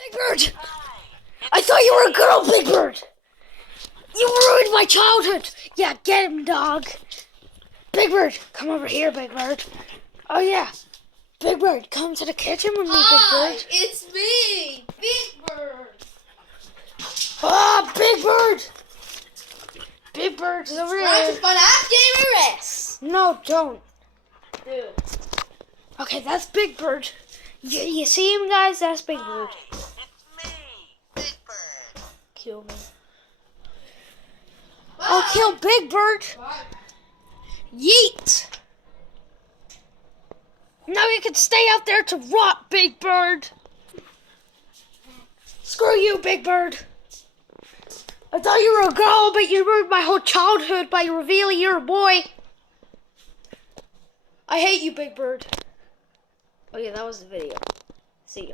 Big Bird! I thought you were a girl, Big Bird! You ruined my childhood! Yeah, get him, dog. Big Bird, come over here, Big Bird. Oh, yeah. Big Bird, come to the kitchen with me, Big Bird. It's me, Big Bird. Ah, Big Bird! Big Bird's over here. But I'm getting arrested. No, don't. Dude. Okay, that's Big Bird. You see him, guys? That's Big Bird. It's me, Big Bird. Kill me. I'll kill Big Bird. Yeet. Now you can stay out there to rot, Big Bird. Screw you, Big Bird. I thought you were a girl, but you ruined my whole childhood by revealing you're a boy. I hate you, Big Bird. Oh yeah, that was the video. See ya.